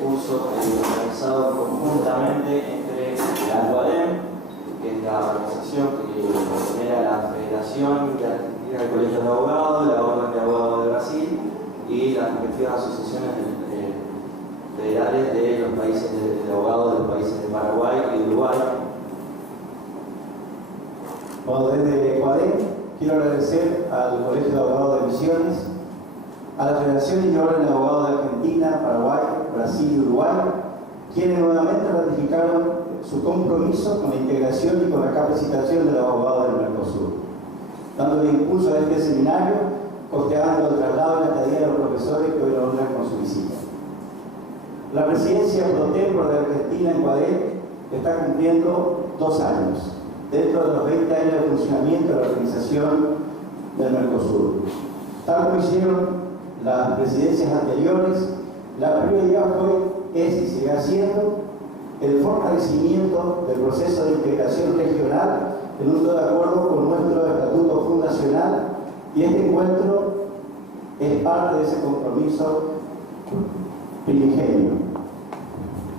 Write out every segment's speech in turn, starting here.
curso organizado conjuntamente entre la COADEM, que es la organización que genera la Federación de Colegios de Abogados, la Orden de Abogados de Brasil y las respectivas asociaciones federales de los países de abogados de los países de Paraguay y Uruguay. Bueno, desde COADEM quiero agradecer al Colegio de Abogados de Misiones, a la Federación y Orden de Abogados de Argentina, Paraguay, Brasil y Uruguay, quienes nuevamente ratificaron su compromiso con la integración y con la capacitación de los abogados del Mercosur, dando el impulso a este seminario, costeando el traslado y la estadía de los profesores que hoy nos honran con su visita. La presidencia pro tempore de Argentina en COADEM está cumpliendo 2 años, dentro de los 20 años de funcionamiento de la organización del Mercosur. Tal como hicieron las presidencias anteriores, la prioridad fue, es y sigue siendo el fortalecimiento del proceso de integración regional en un todo de acuerdo con nuestro estatuto fundacional, y este encuentro es parte de ese compromiso primigenio.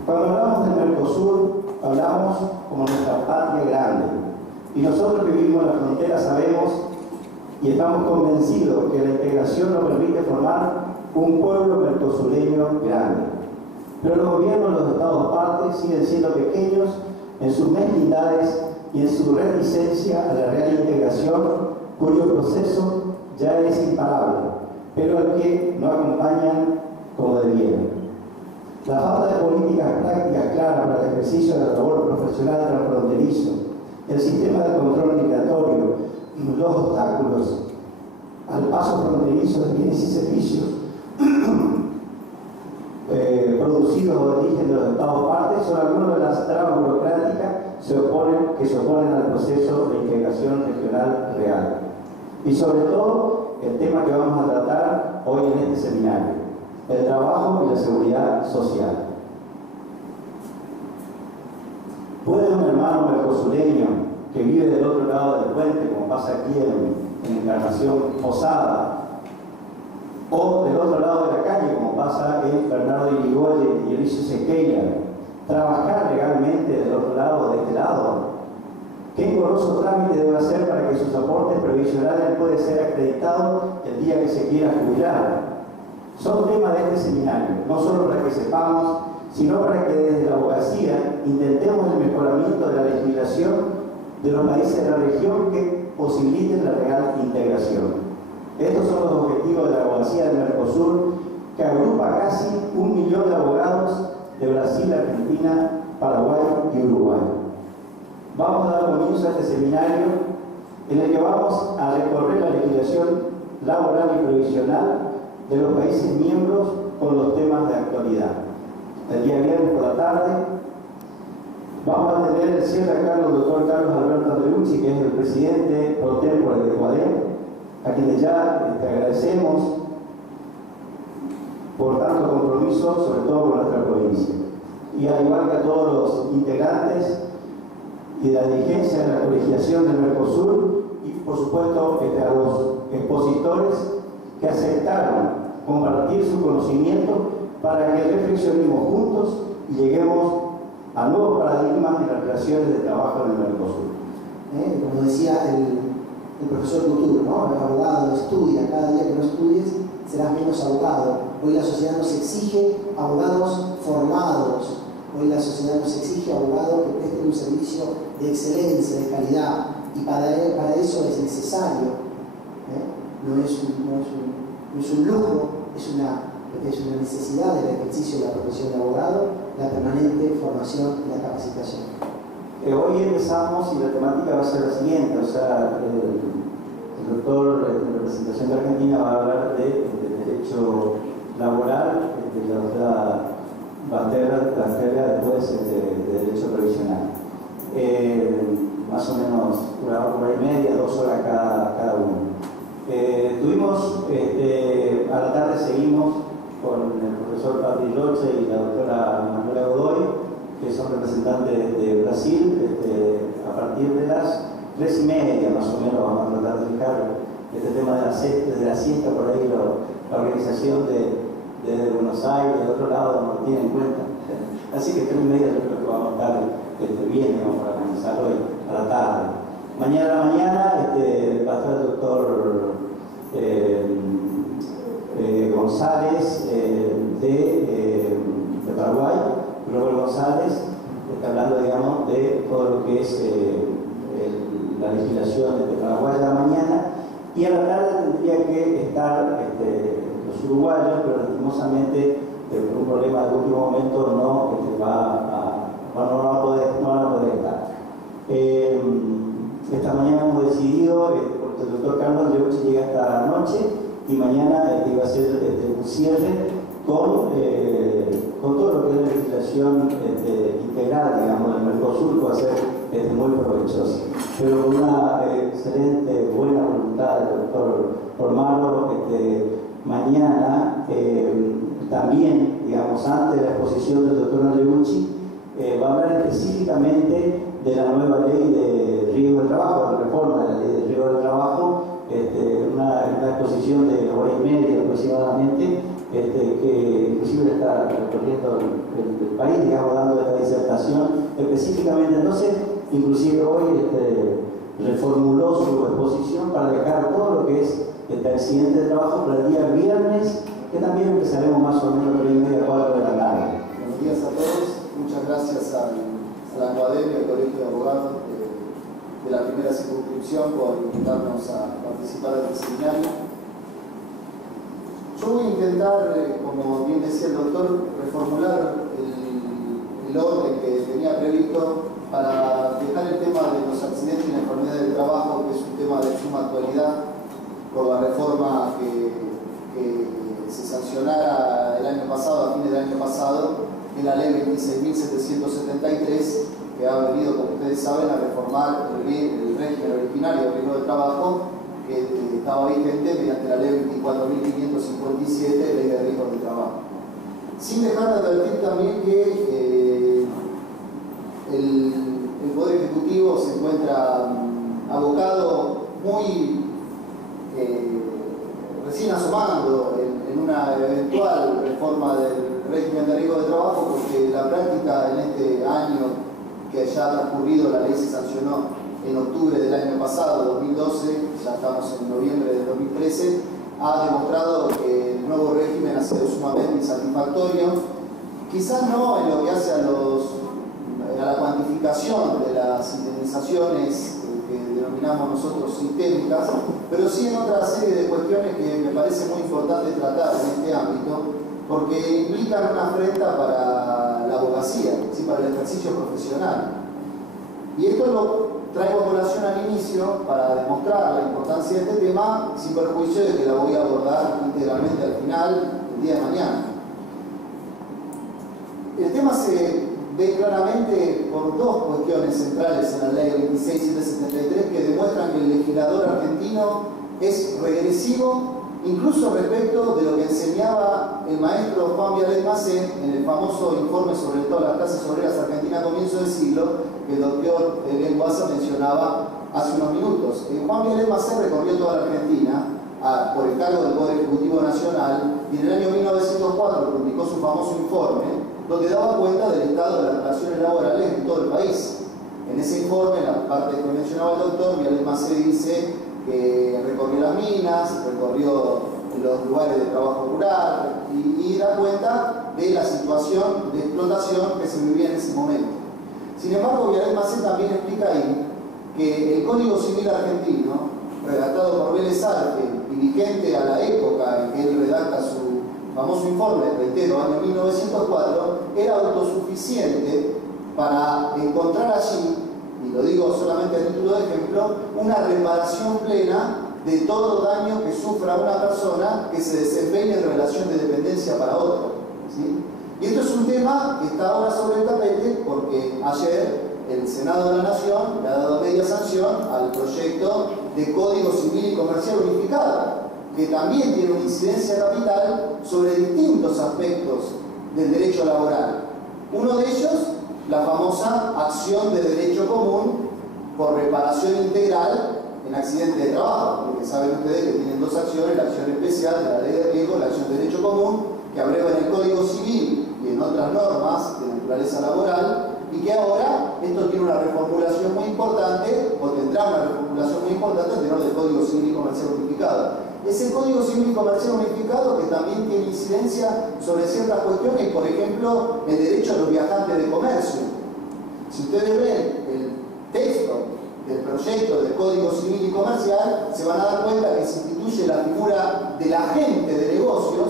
Cuando hablamos del Mercosur, hablamos como nuestra patria grande, y nosotros que vivimos en la frontera sabemos y estamos convencidos que la integración nos permite formar un pueblo mercosureño grande. Pero los gobiernos de los estados partes siguen siendo pequeños en sus mezquindades y en su reticencia a la real integración, cuyo proceso ya es imparable, pero al que no acompañan como debieran. La falta de políticas prácticas claras para el ejercicio de la labor profesional transfronterizo, el sistema de control migratorio, los obstáculos al paso fronterizo de bienes y servicios producidos o de origen de los estados partes son algunas de las trabas burocráticas que se oponen al proceso de integración regional real. Y sobre todo, el tema que vamos a tratar hoy en este seminario, el trabajo y la seguridad social. ¿Puede un hermano mercosureño que vive del otro lado del puente, como pasa aquí en Encarnación Posada, o del otro lado de la calle, como pasa en Bernardo Irigoyen y Eliseo Sequeira, trabajar legalmente del otro lado, de este lado? ¿Qué engorroso trámite debe hacer para que sus aportes previsionales puedan ser acreditados el día que se quiera jubilar? Son temas de este seminario, no solo para que sepamos, sino para que desde la abogacía intentemos el mejoramiento de la legislación de los países de la región que posibiliten la real integración. Estos son los objetivos de la abogacía del Mercosur, que agrupa casi 1 millón de abogados de Brasil, Argentina, Paraguay y Uruguay. Vamos a dar comienzo a este seminario en el que vamos a recorrer la legislación laboral y previsional de los países miembros con los temas de actualidad. El día viernes por la tarde vamos a tener el cierre a cargo del doctor Carlos Alberto Angelucci, que es el presidente pro tempore de COADEM, a quienes ya agradecemos por tanto compromiso, sobre todo con nuestra provincia. Y al igual que a todos los integrantes y de la dirigencia de la colegiación del Mercosur, y por supuesto a los expositores que aceptaron compartir su conocimiento para que reflexionemos juntos y lleguemos a nuevos paradigmas en las relaciones de trabajo en el Mercosur. Como decía el profesor Couture, ¿no? El abogado estudia, cada día que no estudies serás menos abogado. Hoy la sociedad nos exige abogados formados, hoy la sociedad nos exige abogados que presten un servicio de excelencia, de calidad, y para eso es necesario, no es un lujo, es una necesidad del ejercicio de la profesión de abogado, la permanente formación y la capacitación. Hoy empezamos y la temática va a ser la siguiente, o sea, el doctor en representación de Argentina va a hablar de derecho laboral, la doctora Basterra después de derecho previsional. Más o menos una hora y media, 2 horas cada uno. A la tarde seguimos con el profesor Patri Roche y la doctora Manuela Godoy, que son representantes de Brasil. A partir de las 3:30 más o menos vamos a tratar de fijar este tema de la siesta, por ahí la organización desde Buenos Buenos Aires, de otro lado, no lo tienen en cuenta. Así que 3:30 yo creo que vamos a estar bien, digamos, para comenzar hoy, a la tarde. Mañana a la mañana va a estar el doctor González de Paraguay, Robert González, está hablando, digamos, de todo lo que es la legislación de Paraguay de la mañana, y a la tarde tendría que estar los uruguayos, pero lastimosamente por un problema de último momento no van a poder estar. Esta mañana hemos decidido, porque el doctor Carlos Leuchi llega esta noche, y mañana va a ser un cierre con todo lo que es la legislación integral, digamos, del Mercosur, que va a ser muy provechoso. Pero con una excelente, buena voluntad del doctor Ormaro, mañana también, digamos, antes de la exposición del doctor Leuchi, va a hablar específicamente de la nueva ley de riesgo del trabajo, la reforma de la ley de riesgo del trabajo, una exposición de 1 hora y media aproximadamente, que inclusive está recorriendo el país, digamos, dando esta disertación específicamente. Entonces, inclusive hoy reformuló su exposición para dejar todo lo que es el accidente de trabajo para el día viernes, que también empezaremos más o menos 3:30, 4 de la tarde. Buenos días a todos, muchas gracias a la Academia, al Colegio de Abogados de la primera circunscripción por invitarnos a participar del seminario. Yo voy a intentar, como bien decía el doctor, reformular el orden que tenía previsto para dejar el tema de los accidentes y la enfermedad del trabajo, que es un tema de suma actualidad, por la reforma que se sancionara el año pasado, a fines del año pasado, en la ley 26.773, que ha venido, como ustedes saben, a reformar el régimen originario del riesgo de trabajo, que estaba vigente mediante la ley 24.557, ley de riesgo de trabajo. Sin dejar de advertir también que el Poder Ejecutivo se encuentra abocado muy recién asomando en una eventual reforma del régimen de riesgo de trabajo, porque la práctica en este año que ya ha transcurrido, la ley se sancionó en octubre del año pasado, 2012, ya estamos en noviembre de 2013, ha demostrado que el nuevo régimen ha sido sumamente insatisfactorio, quizás no en lo que hace a la cuantificación de las indemnizaciones que denominamos nosotros sistémicas, pero sí en otra serie de cuestiones que me parece muy importante tratar en este ámbito, porque implican una afrenta para la abogacía, ¿sí? Para el ejercicio profesional. Y esto lo traigo a colación al inicio para demostrar la importancia de este tema, sin perjuicio de que la voy a abordar íntegramente al final, el día de mañana. El tema se ve claramente por dos cuestiones centrales en la ley 26.773 que demuestran que el legislador argentino es regresivo, incluso respecto de lo que enseñaba el maestro Juan Vialet Macé en el famoso informe sobre todas las clases obreras argentinas a comienzo del siglo, que el doctor Elian Guasa mencionaba hace unos minutos. Juan Vialet Macé recorrió toda la Argentina por el cargo del Poder Ejecutivo Nacional, y en el año 1904 publicó su famoso informe, donde daba cuenta del estado de las relaciones laborales en todo el país. En ese informe, en la parte que mencionaba el doctor, Vialet Macé dice que recorrió las minas, recorrió los lugares de trabajo rural y da cuenta de la situación de explotación que se vivía en ese momento. Sin embargo, Vialet Macé también explica ahí que el Código Civil argentino, redactado por Vélez Arfield y vigente a la época en que él redacta su famoso informe, reitero, año 1904, era autosuficiente para encontrar allí, y lo digo solamente a título de ejemplo, una reparación plena de todo daño que sufra una persona que se desempeñe en relación de dependencia para otro, ¿sí? Y esto es un tema que está ahora sobre el tapete porque ayer el Senado de la Nación le ha dado media sanción al proyecto de Código Civil y Comercial Unificado, que también tiene una incidencia capital sobre distintos aspectos del derecho laboral. Uno de ellos, la famosa acción de derecho común por reparación integral en accidente de trabajo, porque saben ustedes que tienen dos acciones, la acción especial de la ley de riesgo, la acción de derecho común, que abreva en el Código Comercial Unificado. Es el Código Civil y Comercial Unificado que también tiene incidencia sobre ciertas cuestiones, por ejemplo, el derecho a los viajantes de comercio. Si ustedes ven el texto del proyecto del Código Civil y Comercial, se van a dar cuenta que se instituye la figura del agente de negocios,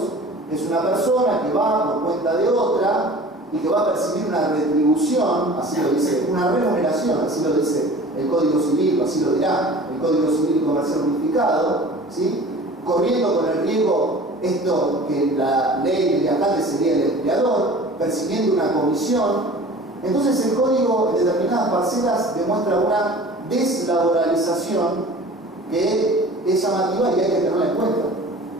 que es una persona que va por cuenta de otra y que va a percibir una retribución, así lo dice, una remuneración, así lo dice el Código Civil, o así lo dirá el Código Civil y Comercial Unificado, ¿sí? Corriendo con el riesgo, esto que la ley de viajantes sería el empleador, percibiendo una comisión. Entonces el código en determinadas parcelas demuestra una deslaboralización que es llamativa y hay que tenerla en cuenta.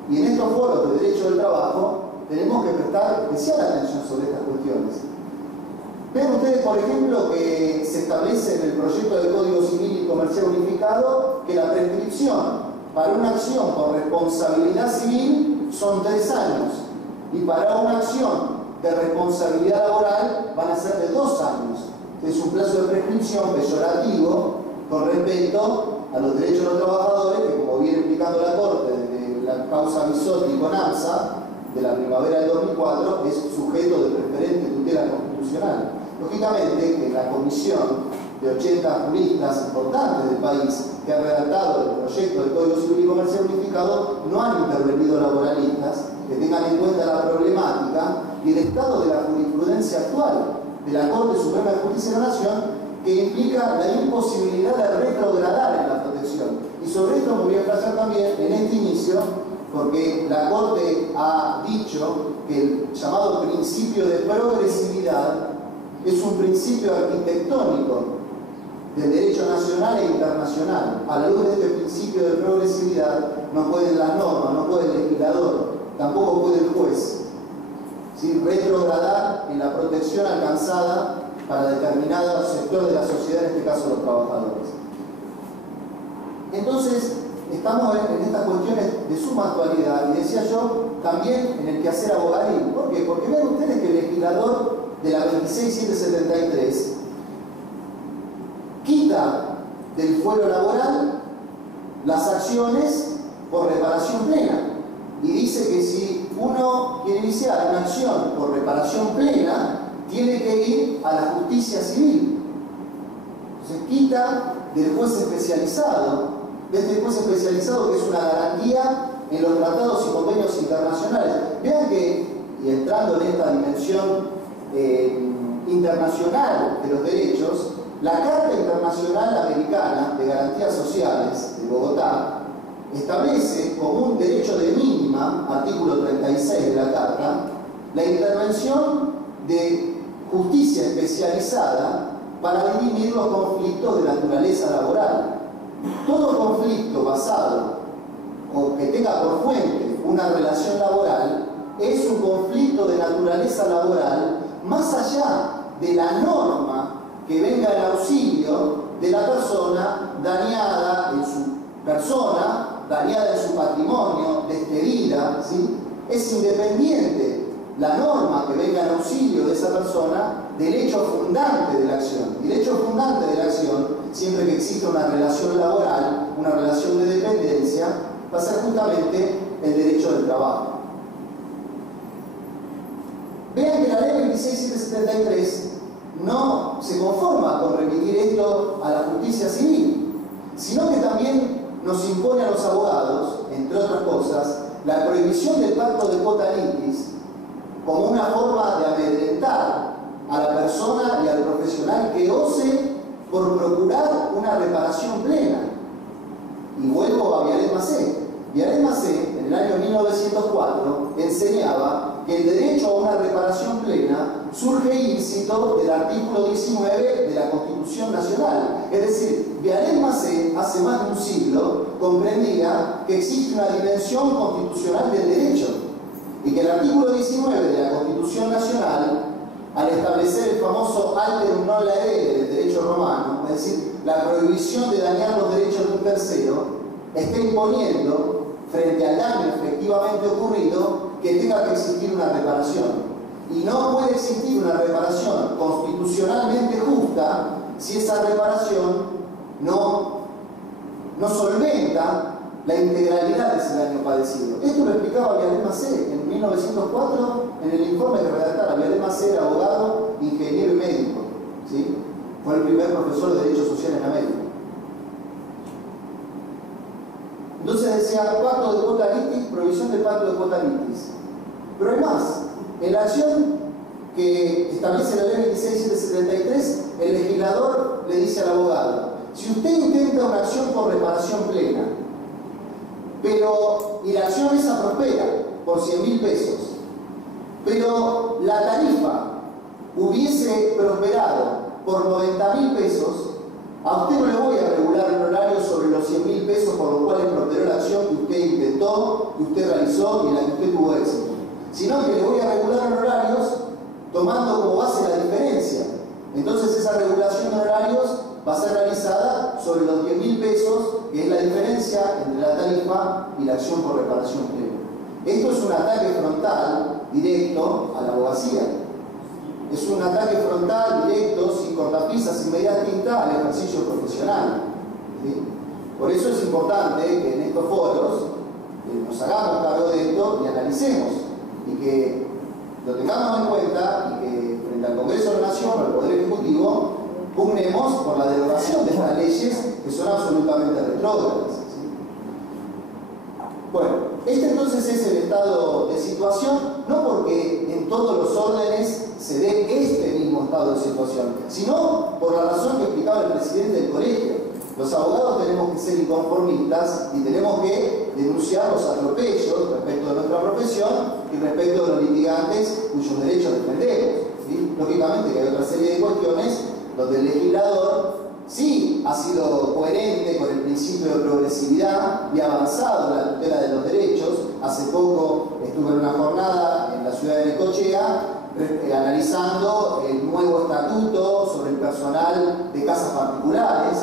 Y en estos foros de derecho del trabajo tenemos que prestar especial atención sobre estas cuestiones. Ven ustedes, por ejemplo, que se establece en el proyecto del Código Civil y Comercial Unificado que la prescripción para una acción por responsabilidad civil son 3 años y para una acción de responsabilidad laboral van a ser de 2 años. Es un plazo de prescripción peyorativo con respecto a los derechos de los trabajadores que, como viene explicando la Corte desde la causa Bisotti con AMSA de la primavera del 2004, es sujeto de preferente tutela constitucional. Lógicamente que la comisión de 80 juristas importantes del país que han redactado el proyecto del Código Civil y Comercial Unificado no han intervenido laboralistas que tengan en cuenta la problemática y el estado de la jurisprudencia actual de la Corte Suprema de Justicia de la Nación, que implica la imposibilidad de retrogradar en la protección. Y sobre esto me voy a explayar también en este inicio, porque la Corte ha dicho que el llamado principio de progresividad es un principio arquitectónico del derecho nacional e internacional. A la luz de este principio de progresividad no pueden las normas, no puede el legislador, tampoco puede el juez, ¿sí?, retrogradar en la protección alcanzada para determinado sector de la sociedad, en este caso los trabajadores. Entonces, estamos en estas cuestiones de suma actualidad, y decía yo, también en el quehacer abogadil. ¿Por qué? Porque vean ustedes que el legislador de la 26773 quita del fuero laboral las acciones por reparación plena y dice que si uno quiere iniciar una acción por reparación plena tiene que ir a la justicia civil. Se quita del juez especializado, de este juez especializado que es una garantía en los tratados y convenios internacionales. Vean que, y entrando en esta dimensión internacional de los derechos, la Carta Internacional Americana de Garantías Sociales de Bogotá establece como un derecho de mínima, artículo 36 de la Carta, la intervención de justicia especializada para dirimir los conflictos de naturaleza laboral. Todo conflicto basado o que tenga por fuente una relación laboral es un conflicto de naturaleza laboral más allá de la norma que venga en auxilio de la persona dañada en su persona, dañada en su patrimonio, despedida, ¿sí? Es independiente la norma que venga en auxilio de esa persona del hecho fundante de la acción. Y el hecho fundante de la acción, siempre que exista una relación laboral, una relación de dependencia, va a ser justamente el derecho del trabajo. Vean que la ley 26773 no se conforma con remitir esto a la justicia civil, sino que también nos impone a los abogados, entre otras cosas, la prohibición del pacto de quota litis como una forma de amedrentar a la persona y al profesional que ose por procurar una reparación plena. Y vuelvo a Vialet Macé. Vialet Macé, en el año 1904, enseñaba que el derecho a una reparación plena surge íncito del artículo 19 de la Constitución Nacional. Es decir, Vialet Macé, hace más de un siglo, comprendía que existe una dimensión constitucional del derecho y que el artículo 19 de la Constitución Nacional, al establecer el famoso alterum non laedere del derecho romano, es decir, la prohibición de dañar los derechos de un tercero, está imponiendo, frente al daño efectivamente ocurrido, que tenga que existir una reparación. Y no puede existir una reparación constitucionalmente justa si esa reparación no solventa la integralidad de ese daño padecido. Esto lo explicaba Viallet Macé en 1904 en el informe que redactara. Viallet Macé era abogado, ingeniero y médico, ¿sí? Fue el primer profesor de Derecho Social en América. Entonces decía, pacto de cuota litis, provisión del pacto de cuota litis. Pero hay más. En la acción que establece la ley 26773, el legislador le dice al abogado: si usted intenta una acción por reparación plena, y la acción esa prospera por 100.000 pesos, pero la tarifa hubiese prosperado por 90.000 pesos, a usted no le voy a regular el horario sobre los 100.000 pesos por los cuales prosperó la acción que usted intentó, que usted realizó y en la que usted tuvo éxito, sino que le voy a regular horarios tomando como base la diferencia. Entonces esa regulación de horarios va a ser realizada sobre los 10.000 pesos, que es la diferencia entre la tarifa y la acción por reparación plena. Esto es un ataque frontal directo a la abogacía. Es un ataque frontal directo, sin cortapisas, sin media tinta, al ejercicio profesional. ¿Sí? Por eso es importante que en estos foros nos hagamos cargo de esto y analicemos, y que lo tengamos en cuenta, y que frente al Congreso de la Nación o al Poder Ejecutivo pugnemos por la derogación de estas leyes que son absolutamente retrógradas. ¿Sí? Bueno, este entonces es el estado de situación, no porque en todos los órdenes se dé este mismo estado de situación, sino por la razón que explicaba el presidente del colegio. Los abogados tenemos que ser inconformistas y tenemos que denunciar los atropellos respecto de nuestra profesión y respecto de los litigantes cuyos derechos defendemos. ¿Sí? Lógicamente que hay otra serie de cuestiones donde el legislador sí ha sido coherente con el principio de progresividad y ha avanzado en la tutela de los derechos. Hace poco estuve en una jornada en la ciudad de Necochea analizando el nuevo estatuto sobre el personal de casas particulares,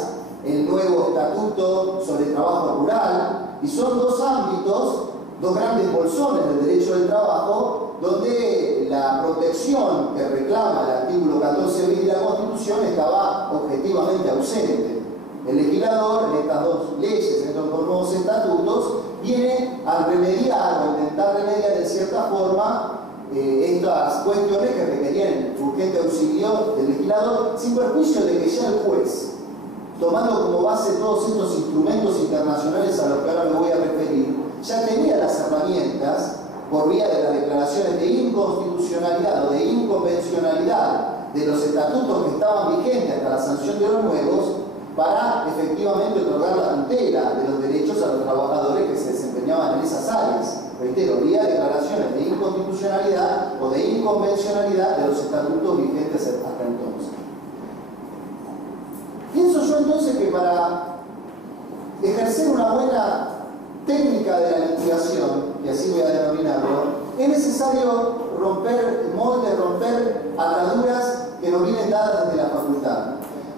el nuevo estatuto sobre el trabajo rural, y son dos ámbitos, dos grandes bolsones del derecho del trabajo, donde la protección que reclama el artículo 14 bis de la Constitución estaba objetivamente ausente. El legislador, en estas dos leyes, en estos dos nuevos estatutos, viene a remediar o intentar remediar de cierta forma estas cuestiones que requerían urgente auxilio del legislador, sin perjuicio de que ya el juez, tomando como base todos estos instrumentos internacionales a los que ahora me voy a referir, ya tenía las herramientas, por vía de las declaraciones de inconstitucionalidad o de inconvencionalidad de los estatutos que estaban vigentes hasta la sanción de los nuevos, para efectivamente otorgar la tutela de los derechos a los trabajadores que se desempeñaban en esas áreas. Reitero, vía declaraciones de inconstitucionalidad o de inconvencionalidad de los estatutos vigentes hasta entonces. Pienso yo entonces que para ejercer una buena técnica de la litigación, y así voy a denominarlo, es necesario romper moldes, romper ataduras que nos vienen dadas desde la facultad.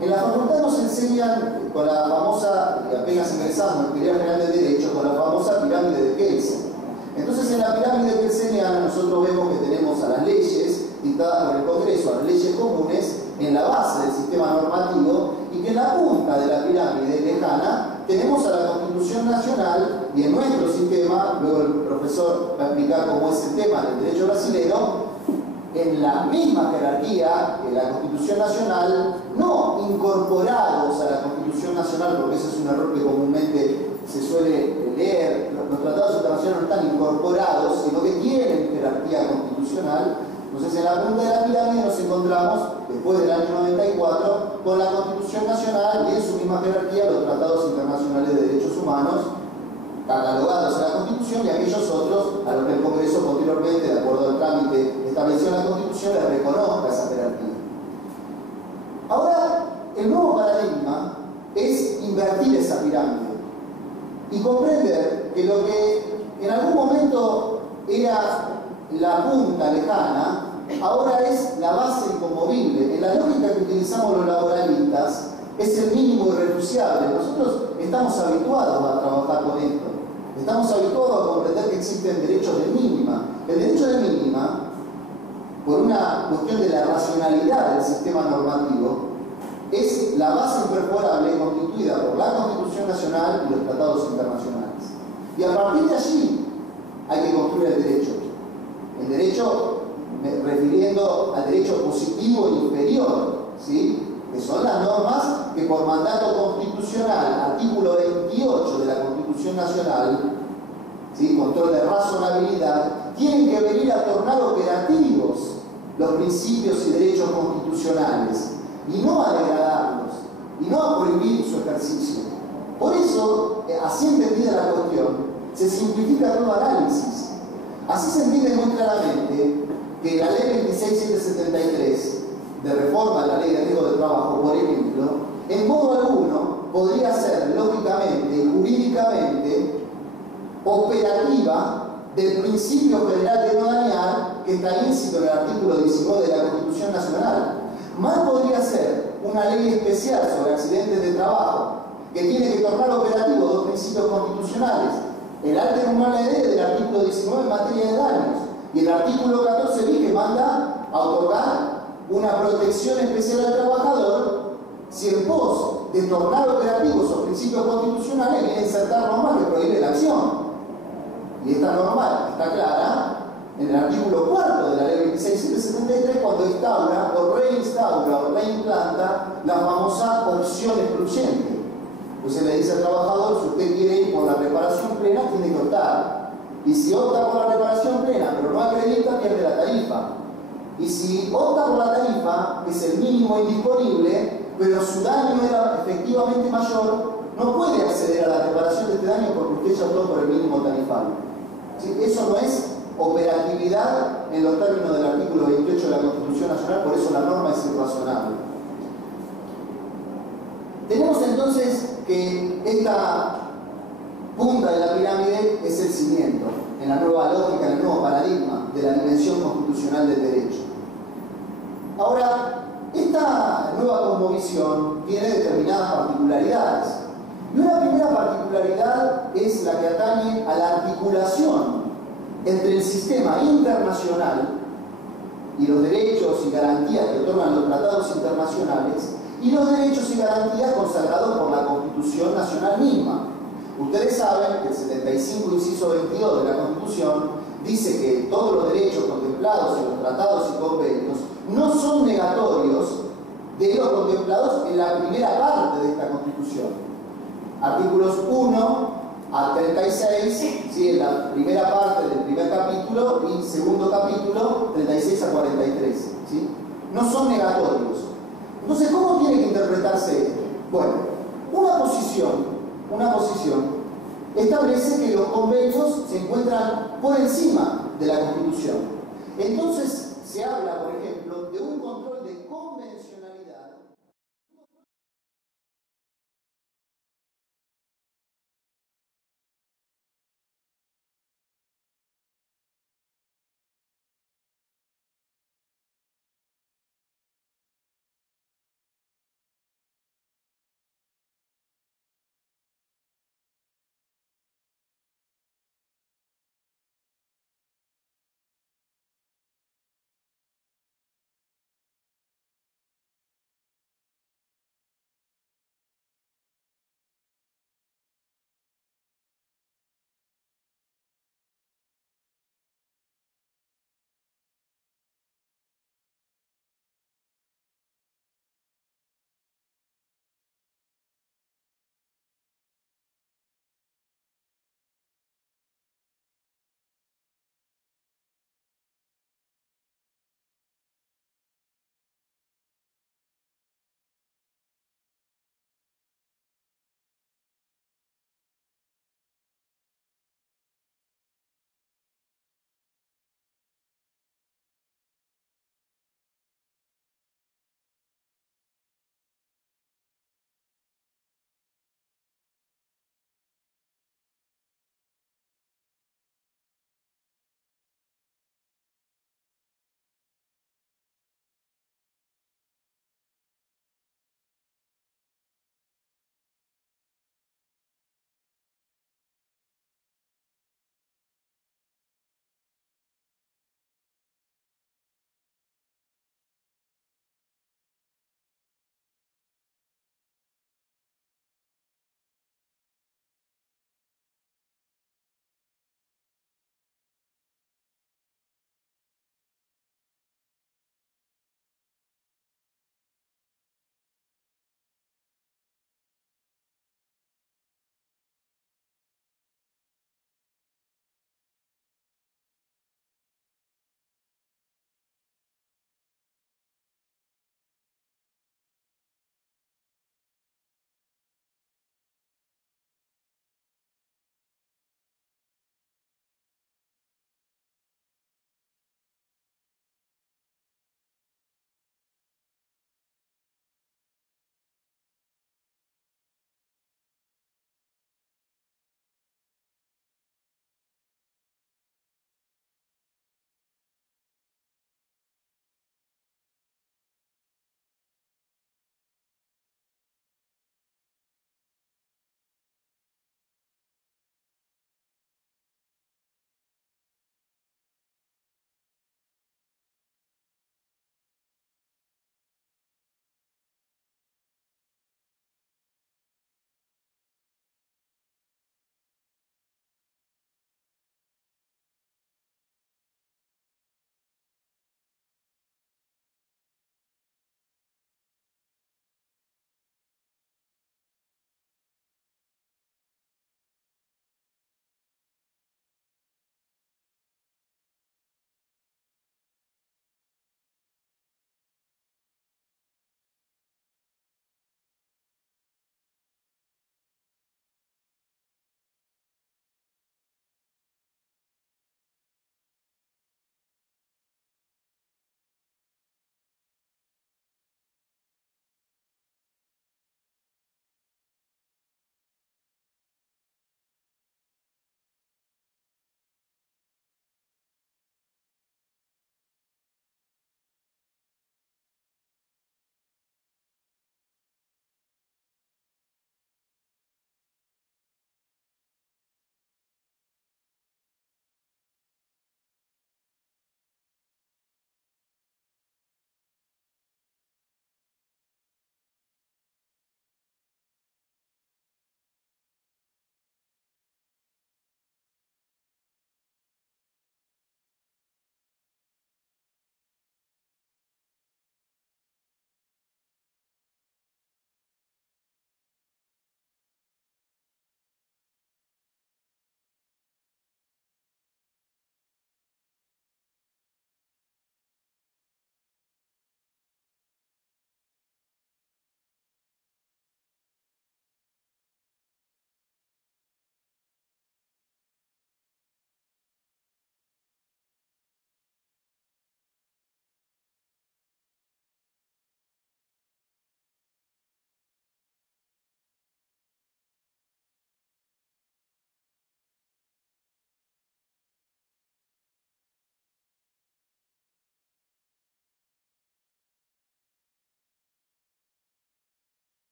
En la facultad nos enseñan con la famosa, y apenas ingresamos en Teoría General del Derecho, con la famosa pirámide de Kelsen. Entonces en la pirámide kelseniana nosotros vemos que tenemos a las leyes dictadas por el Congreso, a las leyes comunes, en la base del sistema normativo, y que en la punta de la pirámide lejana tenemos a la Constitución Nacional, y en nuestro sistema, luego el profesor va a explicar cómo es el tema del derecho brasileño, en la misma jerarquía que la Constitución Nacional, no incorporados a la Constitución Nacional, porque ese es un error que comúnmente se suele leer, los tratados internacionales no están incorporados, sino que tienen jerarquía constitucional. Entonces en la punta de la pirámide nos encontramos, después del año 94, con la Constitución Nacional y en su misma jerarquía los tratados internacionales de derechos humanos, catalogados en la Constitución, y aquellos otros a los que el Congreso posteriormente, de acuerdo al trámite establecido en la Constitución, les reconozca esa jerarquía. Ahora, el nuevo paradigma es invertir esa pirámide y comprender que lo que en algún momento era la punta lejana, ahora es la base inconmovible. En la lógica que utilizamos los laboralistas, es el mínimo irrenunciable. Nosotros estamos habituados a trabajar con esto. Estamos habituados a comprender que existen derechos de mínima. El derecho de mínima, por una cuestión de la racionalidad del sistema normativo, es la base imperforable constituida por la Constitución Nacional y los tratados internacionales. Y a partir de allí hay que construir el derecho. El derecho, refiriendo al derecho positivo e inferior, ¿sí?, que son las normas que por mandato constitucional, artículo 28 de la Constitución Nacional, ¿sí?, control de razonabilidad, tienen que venir a tornar operativos los principios y derechos constitucionales, y no a degradarlos, y no a prohibir su ejercicio. Por eso, así entendida la cuestión, se simplifica todo análisis. Así se entiende muy claramente que la ley 26773, de reforma de la ley de riesgo de trabajo, por ejemplo, en modo alguno podría ser lógicamente y jurídicamente operativa del principio general de no dañar, que está íncito en el artículo 19 de la Constitución Nacional. Más podría ser una ley especial sobre accidentes de trabajo, que tiene que tornar operativo dos principios constitucionales: el arte normal del artículo 19 en materia de daños y el artículo 14 bis, que manda a otorgar una protección especial al trabajador si en pos de tornar operativos esos principios constitucionales viene a insertar normas que prohíben la acción. Y esta norma está clara en el artículo 4 de la ley 26773, cuando instaura o reinstaura o reimplanta la famosa opción excluyente. Pues se le dice al trabajador: si usted quiere ir por la reparación plena, tiene que optar. Y si opta por la reparación plena pero no acredita, pierde la tarifa. Y si opta por la tarifa, que es el mínimo indisponible, pero su daño era efectivamente mayor, no puede acceder a la reparación de este daño porque usted ya optó por el mínimo tarifario. ¿Sí? Eso no es operatividad en los términos del artículo 28 de la Constitución Nacional, por eso la norma es irrazonable. Tenemos entonces que esta punta de la pirámide es el cimiento, en la nueva lógica, en el nuevo paradigma de la dimensión constitucional del derecho. Ahora, esta nueva cosmovisión tiene determinadas particularidades. Y una primera particularidad es la que atañe a la articulación entre el sistema internacional y los derechos y garantías que otorgan los tratados internacionales y los derechos y garantías consagrados por la Constitución Nacional misma. Ustedes saben que el 75, inciso 22 de la Constitución dice que todos los derechos contemplados en los tratados y convenios no son negatorios de los contemplados en la primera parte de esta Constitución. Artículos 1 a 36, ¿sí?, en la primera parte del primer capítulo, y segundo capítulo, 36 a 43. ¿Sí? No son negatorios. Entonces, ¿cómo tiene que interpretarse esto? Bueno, una posición establece que los convenios se encuentran por encima de la Constitución. Entonces, se habla, por ejemplo, de un control de convención.